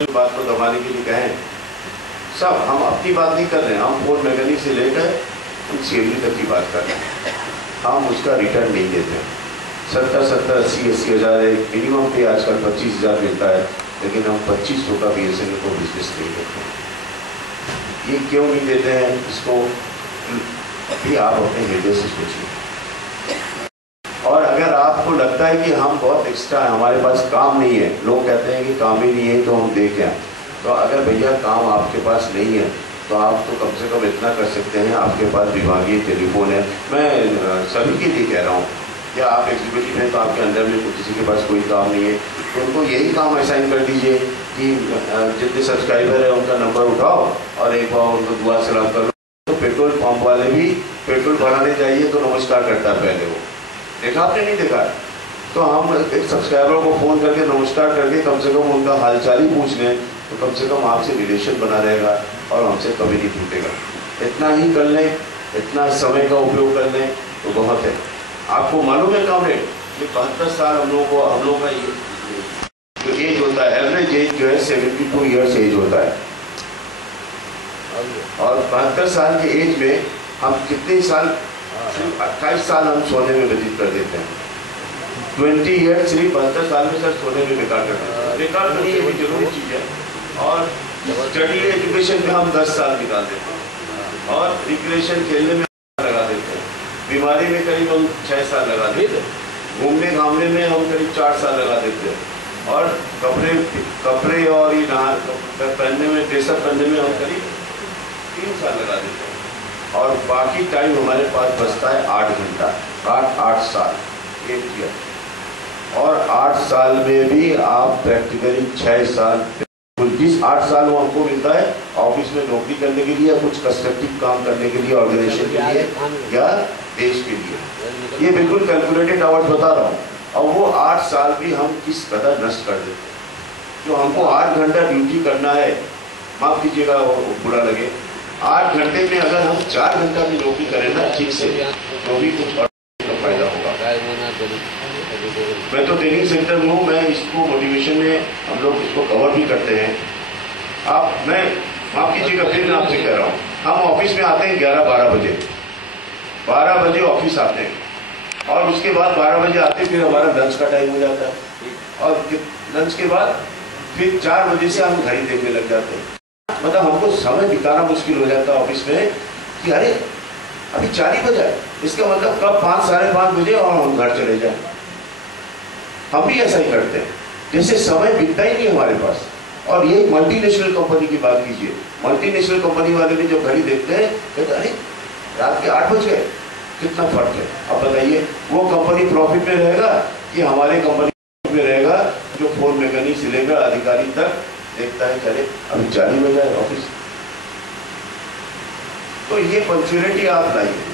बात को दबाने के लिए कहें, सब हम अपनी बात नहीं कर रहे हैं, हम फोन मैकेनिक से लेकर सीएमडी तक की बात कर रहे हैं। हम उसका रिटर्न नहीं देते हैं। 70-70, 80-80 हज़ार मिनिमम पे आजकल 25,000 मिलता है, लेकिन हम 2500 का BSNL को बिजनेस नहीं देते हैं। ये क्यों नहीं देते हैं, इसको अभी आप अपने हृदय से सोचिए। और अगर आपको लगता है कि हम बहुत एक्स्ट्रा है, हमारे पास काम नहीं है, लोग कहते हैं कि काम ही नहीं है तो हम देखें आए, तो अगर भैया काम आपके पास नहीं है तो आप तो कम से कम इतना कर सकते हैं, आपके पास विभागीय टेलीफोन है। मैं सभी के लिए कह रहा हूँ कि आप एग्जीक्यूटिव हैं तो आपके अंदर में किसी के पास कोई काम नहीं है तो उनको यही काम असाइन कर दीजिए कि जितने सब्सक्राइबर है उनका नंबर उठाओ और एक बार उनको दुआ सलाम कर लो। तो पेट्रोल पंप वाले भी पेट्रोल भराने जाइए तो नमस्कार करता है पहले, वो देखा आपने, नहीं देखा? तो हम एक सब्सक्राइबर को फ़ोन करके नमस्कार करके कम से कम उनका हालचाल ही पूछ लें तो कम से कम आपसे रिलेशन बना रहेगा और हमसे कभी नहीं टूटेगा। इतना ही कर लें, इतना समय का उपयोग कर लें तो बहुत है। आपको मालूम है कामरेड, ये 72 साल हम लोगों का जो एज होता है, एवरेज एज जो है 72 ईयर्स एज होता है, और 72 साल के एज में हम कितने साल, सिर्फ 28 साल हम सोने में व्यतीत कर देते हैं। 20 ईयर्स सिर्फ 72 साल में सर सोने में बेकार कर देते हैं। बेकार तो नहीं है, जरूरी चीज़ है। और स्टडी एजुकेशन में हम 10 साल निकाल देते हैं और रिक्रिएशन खेलने में लगा देते हैं, बीमारी में करीब हम 6 साल लगा देते हैं, घूमने घामने में हम करीब 4 साल लगा देते हैं, और कपड़े और ये पहनने में, ड्रेसअप करने में हम करीब 3 साल लगा देते हैं, और बाकी टाइम हमारे पास बचता है 8 घंटा, 8 साल, 1 ईयर। और 8 साल में भी आप प्रैक्टिकली 6 साल, जिस 8 साल वो हमको मिलता है ऑफिस में नौकरी करने के लिए या कुछ कंस्ट्रक्टिव काम करने के लिए, ऑर्गेनाइजेशन के लिए या देश के लिए, ये बिल्कुल कैलकुलेटेड आवर्स बता रहा हूँ। और वो 8 साल भी हम किस कदर नष्ट कर देते हैं। जो हमको 8 घंटा ड्यूटी करना है, माफ कीजिएगा वो बुरा लगे, 8 घंटे में अगर हम 4 घंटा भी नौकरी करें ना ठीक से, तो भी कुछ फायदा होगा। मैं तो ट्रेनिंग सेंटर में हूँ, मैं इसको मोटिवेशन में हम लोग इसको कवर भी करते हैं। मैं माफ कीजिएगा फिर मैं आपसे कह रहा हूँ, हम ऑफिस में आते हैं 11-12 बजे, 12 बजे ऑफिस आते हैं, और उसके बाद 12 बजे आते फिर हमारा लंच का टाइम हो जाता है, और लंच के बाद फिर 4 बजे से हम घड़ी देखने लग जाते हैं। मतलब हमको समय बिताना मुश्किल हो जाता है ऑफिस में कि अरे अभी 4 ही बजा है, इसका मतलब कब 5-5:30 बजे और हम घर चले जाएं। हम भी ऐसा ही करते हैं, जैसे समय बीतता ही नहीं हमारे पास। और यही मल्टीनेशनल कंपनी की बात कीजिए, मल्टीनेशनल कंपनी वाले भी जब घड़ी देखते हैं कहते अरे रात के 8 बज गए, कितना फर्क है। अब बताइए वो कंपनी प्रॉफिट में रहेगा कि हमारे कंपनी में रहेगा जो फोन मैकेनिक से लेकर अधिकारी तक देखता है चले अभी 4 ही बजा है ऑफिस। तो ये पंक्चुअलिटी आप लाइए।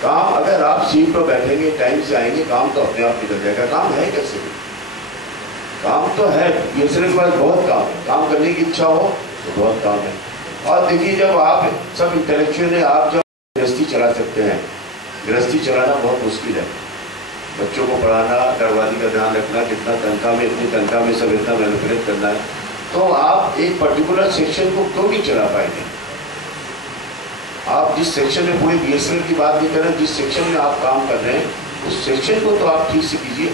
काम अगर आप सीट पर बैठेंगे, टाइम से आएंगे, काम तो अपने आप निकल जाएगा। काम है कैसे भी, काम तो है, ये सिर्फ बात बहुत काम है। काम करने की इच्छा हो तो बहुत काम है। और देखिए जब आप सब इंटेलेक्चुअल है, आप जब गृहस्थी चला सकते हैं, गृहस्थी चलाना बहुत मुश्किल है। बच्चों को पढ़ाना, घरवाली का ध्यान रखना, कितना तनख्वाह में, इतनी तनख्वाह में सब इतना मैनिपुलेट करना है, तो आप एक पर्टिकुलर सेक्शन को क्यों नहीं चला पाएंगे। आप जिस सेक्शन में, पूरे BSNL की बात नहीं कर रहे, जिस सेक्शन में आप काम कर रहे हैं उस सेक्शन को तो आप ठीक से कीजिए।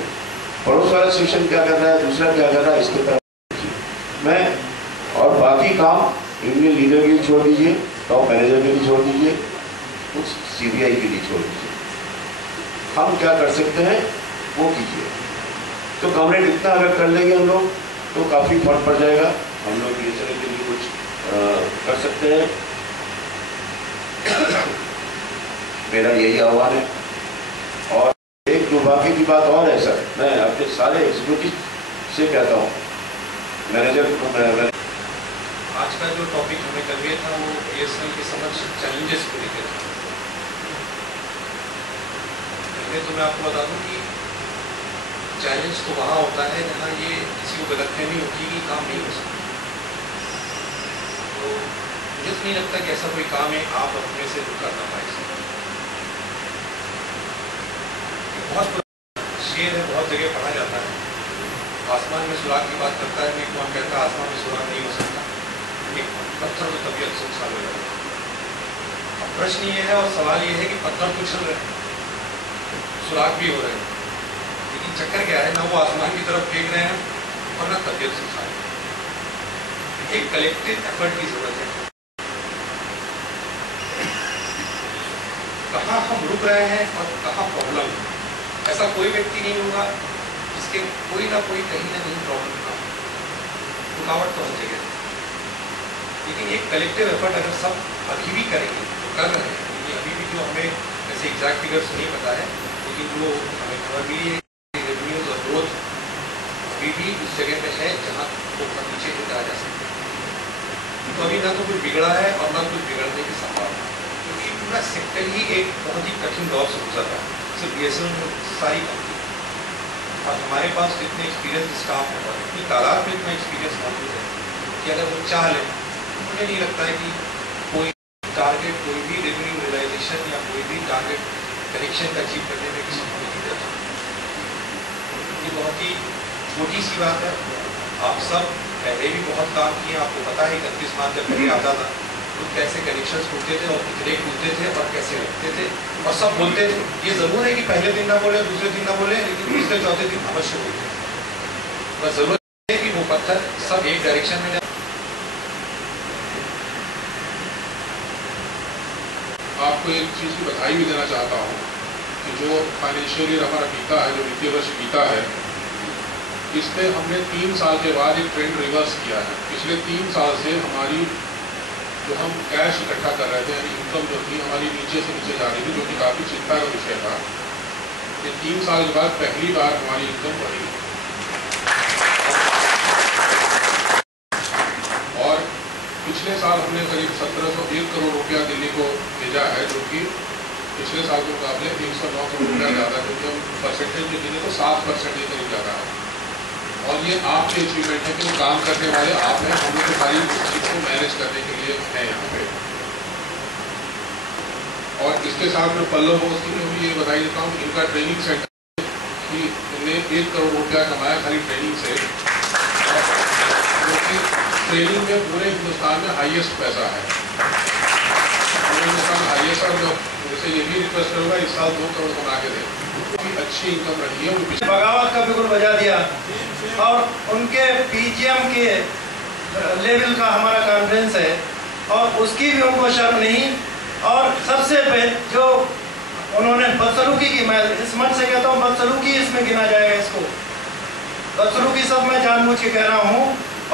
पड़ोस वाला सेक्शन क्या कर रहा है, दूसरा क्या कर रहा है, इसके तरफ मैं और बाकी काम यूनियन लीडर के लिए छोड़ दीजिए, टॉप मैनेजर के लिए छोड़ दीजिए, कुछ CBI के लिए छोड़ दीजिए। हम क्या कर सकते हैं वो कीजिए। तो कॉमरेड इतना अगर कर लेंगे हम लोग तो काफ़ी फर्क पड़ जाएगा। हम लोग BSNL के लिए कुछ कर सकते हैं। मेरा यही आह्वान है। और एक दुर्भाग्य की बात और है सर, मैं अपने सारे एग्जीक्यूटिव से कहता हूँ, मैनेजर को आज का जो टॉपिक हमें कन्वे था वो BSNL के समक्ष चैलेंजेस को लेकर था। पहले तो मैं आपको बता दूं कि चैलेंज तो वहाँ होता है जहाँ ये किसी को गलतफहमी होती है कि काम नहीं हो सकता। तो मुझे तो नहीं लगता कि ऐसा कोई काम है आप अपने से कर ना पाए। बहुत शेर है, बहुत जगह पढ़ा जाता है, आसमान आसमान में सुराग की बात करता है, मैं कौन कहता है आसमान में सुराग नहीं हो सकता, एक पत्थर तो तबीयत से साल हो जाएगा। अब प्रश्न ये है और सवाल ये है कि पत्थर तो चल रहे हैं, सुराग भी हो रहे हैं, लेकिन चक्कर क्या है, ना वो आसमान की तरफ फेंक रहे हैं और ना तबीयत से साल। एक कलेक्टिव एफर्ट की जरूरत है। कहाँ हम रुक रहे हैं और कहाँ प्रॉब्लम है, ऐसा कोई व्यक्ति नहीं होगा जिसके कोई ना कोई कहीं ना कहीं प्रॉब्लम ना हो, रुकावट तो हर जगह है। लेकिन एक कलेक्टिव एफर्ट अगर सब अभी भी करेंगे तो कर रहे हैं, क्योंकि अभी भी जो हमें ऐसे एग्जैक्ट फिगर्स नहीं पता है, लेकिन जो हमें खबर मिली है कि रेवेन्यूज और ग्रोथ अभी भी उस जगह पे है जहाँ वो नीचे गिरा जा सकता है। तो अभी ना तो कुछ बिगड़ा है और ना कुछ बिगड़ने की संभावना है, क्योंकि पूरा सेक्टर ही एक बहुत ही कठिन दौर से गुजर रहा है, सिर्फ BSNL सारी कंपनी। और हमारे पास इतने एक्सपीरियंस स्टाफ है और इतनी तादाद में इतना एक्सपीरियंस मौजूद है कि अगर वो चाह लें तो मुझे नहीं लगता है कि कोई टारगेट, कोई भी रेवेन्यू रियलाइजेशन या कोई भी टारगेट कलेक्शन का अचीव करने में किसी को नहीं देता। ये बहुत ही छोटी सी बात है। आप सब पहले भी बहुत काम किए, आपको पता है 31 मार्च जब पहले आता था तो कैसे कनेक्शंस खुलते थे और कितने खुलते थे और कैसे रखते थे और सब बोलते थे। ये जरूर है कि पहले दिन ना बोले, दूसरे दिन ना बोले, लेकिन तीसरे चौथे दिन अवश्य बोलते थे। बस जरूरत है कि वो पत्थर सब एक डायरेक्शन में जाए। आपको एक चीज़ की बधाई भी देना चाहता हूँ कि जो फाइनेंशियल ईयर हमारा बीता है, जो वित्तीय वर्ष बीता है, इसमें हमने 3 साल के बाद एक ट्रेंड रिवर्स किया है। पिछले 3 साल से हमारी जो हम कैश इकट्ठा कर रहे थे, यानी इनकम जो थी हमारी नीचे से नीचे जा रही थी, जो कि काफ़ी चिंता का विषय था। ये 3 साल के बाद पहली बार हमारी इनकम बढ़ी और पिछले साल हमने करीब 1701 करोड़ रुपया दिल्ली को भेजा है, जो कि पिछले साल के मुकाबले 109 करोड़ रुपया ज़्यादा, क्योंकि हम परसेंटेज में गिने तो 7% के करीब ज़्यादा है। और ये आपके अचीवमेंट है कि काम करने वाले आप हैं, हम लोग सारी चीज़ को मैनेज करने के लिए हैं यहाँ पे। और इसके साथ मैं पल्लव होस्टी को भी ये बधाई देता हूँ कि इनका ट्रेनिंग सेंटर कि इन्हें 1 करोड़ रुपया कमाया खाली ट्रेनिंग से, क्योंकि ट्रेनिंग में पूरे हिंदुस्तान में हाईएस्ट पैसा है, पूरे हिंदुस्तान में हाईएस्ट। और जैसे ये भी रिक्वेस्ट करूँगा इस साल 2 करोड़ बना के दें, अच्छी इनकम रही है। बगावत का बिगुल बजा दिया और उनके PGM के लेवल का हमारा कॉन्फ्रेंस है और उसकी भी उनको शर्म नहीं। और सबसे पहले जो उन्होंने बदसलूकी की, मैं इस मन से कहता हूँ बदसलूकी इसमें गिना जाएगा इसको, बदसलूकी सब मैं जानबूझ के कह रहा हूँ।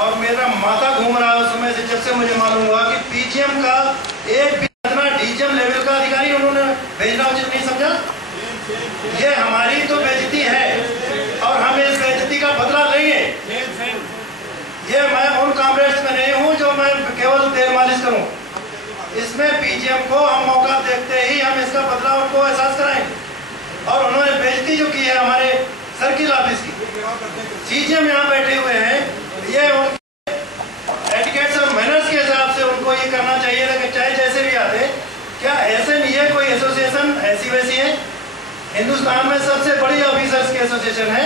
और मेरा माथा घूम रहा है उस समय से जब से मुझे मालूम हुआ कि PGM का एक भी DGM लेवल का अधिकारी उन्होंने भेजना उचित नहीं समझा। ये हमारी तो बेइज्जती है और हम इस बेइज्जती का बदला लेंगे। ये मैं उन कांग्रेस में नहीं हूं जो मैं केवल तेल मालिश करूं। इसमें PGM को हम मौका देखते ही हम इसका बदला उनको एहसास कराएंगे। और उन्होंने बेइज्जती जो की है हमारे सर्किल ऑफिस की, CGM यहाँ बैठे हुए हैं, ये उनके एटिकेट्स और मैनर्स के हिसाब से उनको ये करना चाहिए था कि चाहे जैसे भी आते। क्या ऐसे नहीं है कोई एसोसिएशन ऐसी वैसी है, हिंदुस्तान में सबसे बड़ी ऑफिसर्स की एसोसिएशन है।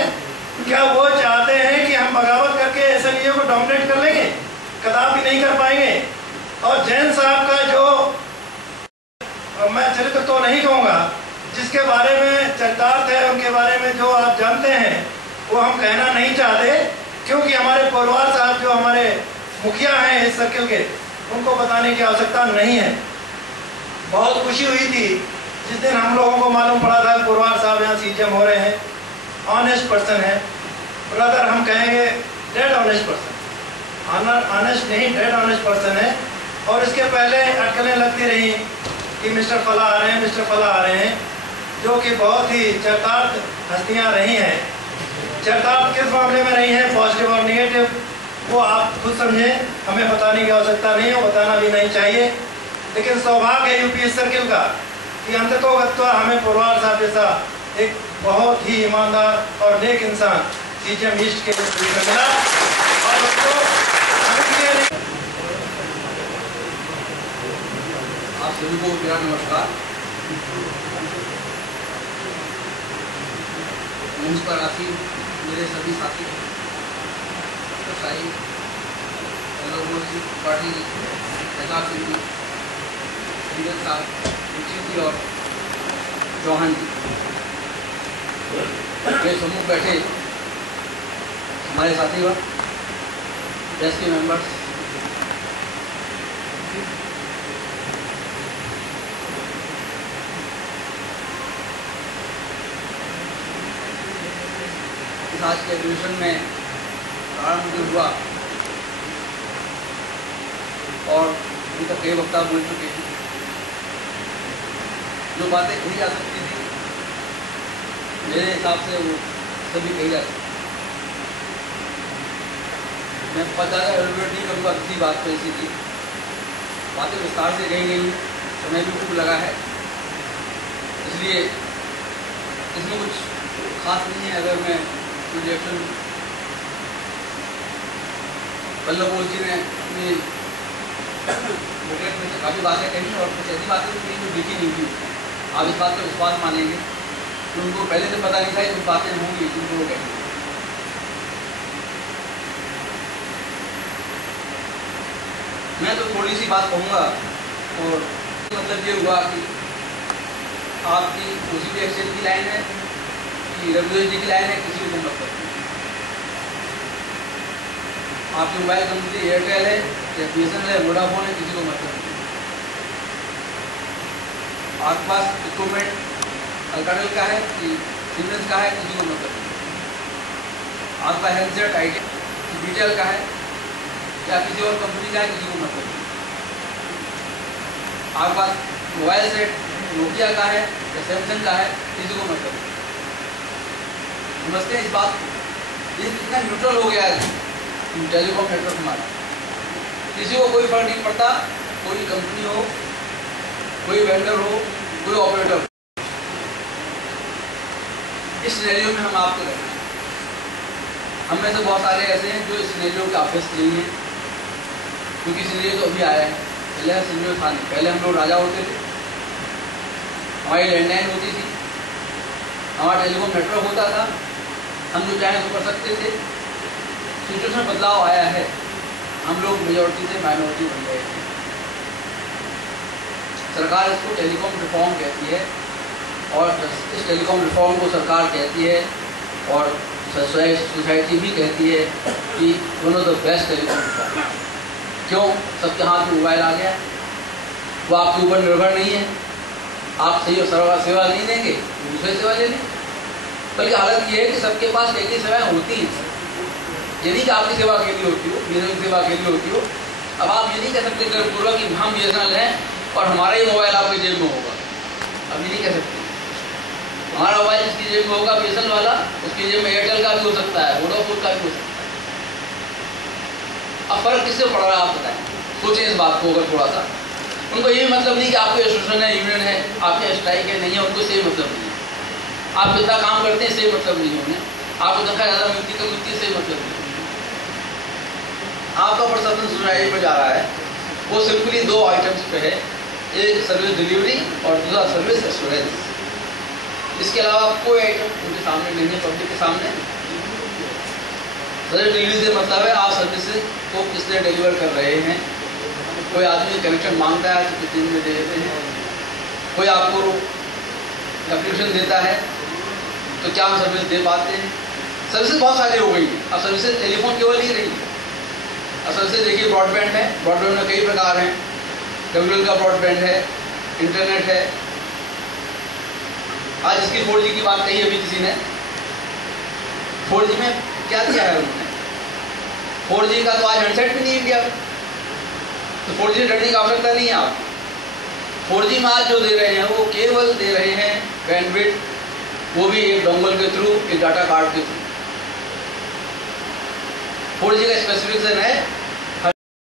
क्या वो चाहते हैं कि हम बगावत करके SNEO को डोमिनेट कर लेंगे? कदापि नहीं कर पाएंगे। और जैन साहब का जो मैं चरित्र तो नहीं कहूँगा, जिसके बारे में चरितार्थ है, उनके बारे में जो आप जानते हैं वो हम कहना नहीं चाहते, क्योंकि हमारे पौरवार साहब जो हमारे मुखिया हैं इस सर्किल के, उनको बताने की आवश्यकता नहीं है। बहुत खुशी हुई थी जिस दिन हम लोगों को मालूम पड़ा था पौरवार साहब यहाँ CGM हो रहे हैं। ऑनेस्ट पर्सन है, ब्रदर हम कहेंगे डेड ऑनेस्ट पर्सन, ऑनेस्ट नहीं डेड ऑनेस्ट पर्सन है। और इसके पहले अटकलें लगती रही कि मिस्टर फला आ रहे हैं, मिस्टर फला आ रहे हैं, जो कि बहुत ही चरितार्थ हस्तियाँ रही हैं। चरितार्थ किस मामले में रही हैं, पॉजिटिव और निगेटिव, वो आप खुद समझें, हमें बताने की आवश्यकता नहीं है, बताना भी नहीं चाहिए। लेकिन सौभाग्य है UP सर्किल का कि अंततोगत्वा हमें पौरवार साहब जैसा एक बहुत ही ईमानदार और नेक इंसान CGM ईस्ट के रूप में मिला। और उसको आप सभी को मेरा नमस्कार। मंच पर आसीन मेरे सभी साथी शाही पार्टी प्रताप सिंह जी, नीरज साहब, दीक्षित जी और चौहान जी के सम्मुख बैठे हमारे साथीगण, प्रेस के मेंबर्स, इस आज के अधिवेशन में प्रारंभ जो हुआ और अभी तक कई वक्ता बोल चुके हैं, जो बातें कही जा सकती थी मेरे हिसाब से वो सभी कही जा सकती। मैं बहुत ज़्यादा एलिब्रेट नहीं करूँगा किसी बात पर, इसी की बातें विस्तार से कही गई, समय भी खूब लगा है, इसलिए इसमें कुछ खास नहीं है। अगर मैं रिएक्शन वल्लभ बोस जी ने अपनी बुकलेट में काफ़ी बातें कही और कुछ ऐसी बातें भी कही जो लिखी नहीं थी। आप इस बात पर विश्वास मानेंगे कि उनको पहले से पता नहीं था कि कुछ बातें होंगी जिनको वो कहेंगे। मैं तो थोड़ी सी बात कहूँगा, और मतलब ये हुआ कि आपकी उसी भी एक्सचेंज की लाइन है कि रघुवीर जी की लाइन है, किसी को मतलब नहीं। आपकी मोबाइल कंपनी एयरटेल है या BSNL है, वोडाफोन है, किसी को मतलब नहीं। आपके पास इक्विपमेंट अल्काटेल का है कि सिमेंस का है, किसी को मतलब नहीं। आपका हैंडसेट आइडिया बीटेल का है या किसी और कंपनी का है, किसी को मतलब नहीं। आपके पास मोबाइल सेट नोकिया का है या सैमसंग का है, किसी को मतलब नहीं। समझते हैं इस बात को? ये कितना न्यूट्रल हो गया है टेलीकॉम नेटवर्क हमारा, किसी को कोई फर्क नहीं पड़ता, कोई कंपनी हो, कोई वेंडर हो, कोई ऑपरेटर हो। इस सिनेरियो में हम आपको रहना है। हम में से बहुत सारे ऐसे हैं जो इस सिनेरियो के ऑफिस नहीं है, क्योंकि सिनेरियो तो अभी आया है, पहले सिनेरियो था नहीं। पहले हम लोग राजा होते थे, हमारी लैंडलाइन होती थी, हमारा टेलीकॉम नेटवर्क होता था, हम जो चाहें तो कर सकते थे। सिचुएशन में बदलाव आया है, हम लोग मेजॉरिटी से माइनॉरिटी बन गए हैं। सरकार इसको टेलीकॉम रिफॉर्म कहती है और इस टेलीकॉम रिफॉर्म को सरकार कहती है और सोसाइटी भी कहती है कि one of the best telecom reform. क्यों? सबके हाथ में मोबाइल आ गया, वो आपके ऊपर निर्भर नहीं है, आप सही और सेवा नहीं देंगे, दूसरे सेवा ले लें। बल्कि हालत ये है कि सबके पास कई कई सेवाएँ होती हैं। ये नहीं कि आपकी सेवा अकेली होती हो, मेरी सेवा अकेली होती हो। अब आप ये नहीं कह सकते गर्वपूर्वक कि हम BSNL हैं और हमारा ही मोबाइल आपकी जेब में होगा। अब ये नहीं कह सकते। हमारा मोबाइल जिसकी जेब में होगा BSNL वाला, उसकी जेब में एयरटेल का भी हो सकता है, वोडाफोन का भी हो सकता है। अब फर्क किससे पड़ रहा है आप बताएं? सोचें इस बात को। अगर थोड़ा सा उनको ये मतलब नहीं कि आपको एसोसिएशन है, यूनियन है, आपके स्ट्राइक है, नहीं है, उनको सही मतलब नहीं है। आप कितना काम करते हैं सही मतलब नहीं है उन्हें, आपको तनख्वाह ज़्यादा मिलती कम मिलती है सही मतलब नहीं है। आपका प्रशासन सोसाइटी पर जा रहा है, वो सिंपली दो आइटम्स पे है, एक सर्विस डिलीवरी और दूसरा सर्विस एश्योरेंस। इसके अलावा कोई आइटम उनके सामने नहीं है, पब्लिक के सामने। सर्विस डिलीवरी से मतलब है आप सर्विस को किस तरह डिलीवर कर रहे हैं। कोई आदमी कनेक्शन मांगता है तो किस दिन में दे देते हैं, कोई आपको एप्लीकेशन देता है तो क्या हम सर्विस दे पाते हैं। सर्विसेज बहुत सारी हो गई हैं। अब सर्विसेज टेलीफोन केवल नहीं रही। अब सर्विसेज देखिए, ब्रॉडबैंड है, ब्रॉडबैंड में कई प्रकार हैं, WL का ब्रॉडबैंड है, इंटरनेट है। आज इसकी 4G की बात कही अभी किसी ने, 4G में क्या दिया है उन्होंने? 4G का तो आज हैंडसेट भी नहीं है इंडिया में, तो 4G रखने की आवश्यकता नहीं है आप। 4G में आज जो दे रहे हैं वो केवल दे रहे हैं बैंडविड्थ, वो भी एक डोंगल के थ्रू, एक डाटा कार्ड के थ्रू। 4G का स्पेसिफिकेशन है